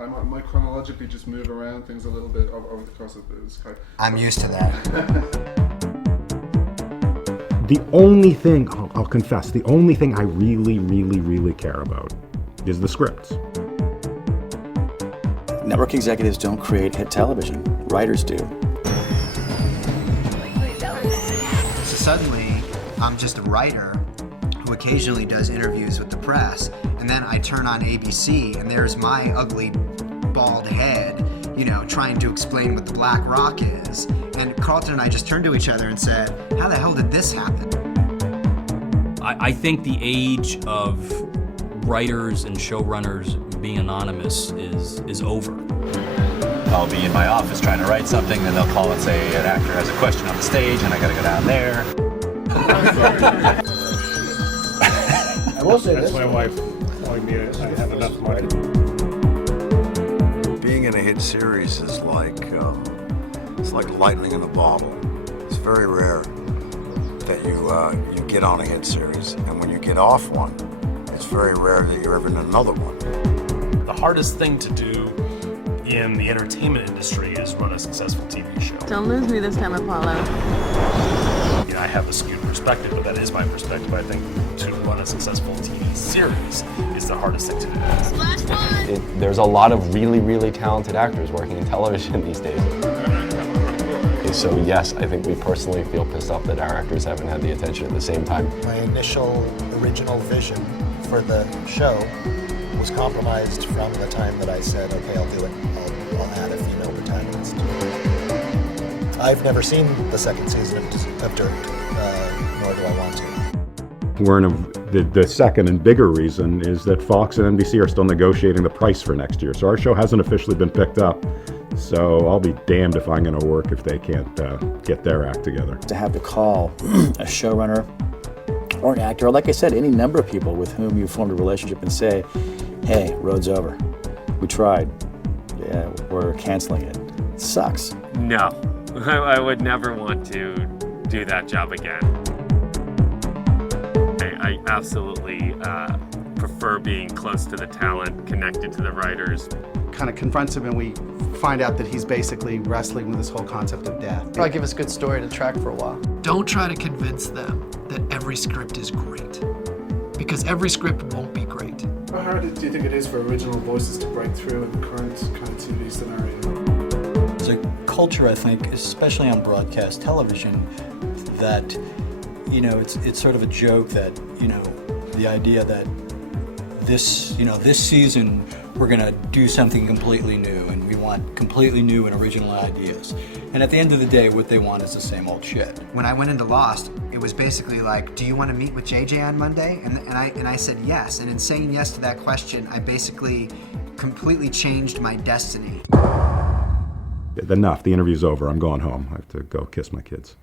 I might chronologically just move around things a little bit over the course of this. I'm used to that. The only thing, I'll confess, the only thing I really, really, really care about is the scripts. Network executives don't create hit television. Writers do. So suddenly, I'm just a writer who occasionally does interviews with the press, and then I turn on ABC, and there's my ugly, bald head, trying to explain what the Black Rock is. And Carlton and I just turned to each other and said, how the hell did this happen? I think the age of writers and showrunners being anonymous is over. I'll be in my office trying to write something, and they'll call and say an actor has a question on the stage, and I gotta go down there. I will say That's my wife telling me I have enough money. Being in a hit series is like lightning in a bottle. It's very rare that you get on a hit series, and when you get off one, it's very rare that you're ever in another one. The hardest thing to do in the entertainment industry is run a successful TV show. Don't lose me this time, Apollo. I have a skewed perspective, but that is my perspective. I think to run a successful TV series is the hardest thing to do. There's a lot of really, really talented actors working in television these days. So yes, I think we personally feel pissed off that our actors haven't had the attention at the same time. My initial original vision for the show was compromised from the time that I said, okay, I'll do it. I'll add a female protagonist. I've never seen the second season of Dirt, nor do I want to. We're in the second and bigger reason is that Fox and NBC are still negotiating the price for next year. So our show hasn't officially been picked up. So I'll be damned if I'm going to work if they can't get their act together. To have to call a showrunner or an actor, or like I said, any number of people with whom you formed a relationship and say, hey, road's over. We tried. Yeah, we're canceling it. It sucks. No, I would never want to do that job again. I absolutely prefer being close to the talent, connected to the writers. Kind of confronts him and we find out that he's basically wrestling with this whole concept of death. Probably give us a good story to track for a while. Don't try to convince them that every script is great, because every script won't be great. How hard do you think it is for original voices to break through in the current kind of TV scenario? There's a culture, I think, especially on broadcast television, that, it's sort of a joke that, the idea that this season we're going to do something completely new, and we want completely new and original ideas. And at the end of the day, what they want is the same old shit. When I went into Lost, it was basically like, do you want to meet with JJ on Monday? And I said yes. And in saying yes to that question, I basically completely changed my destiny. Enough. The interview's over. I'm going home. I have to go kiss my kids.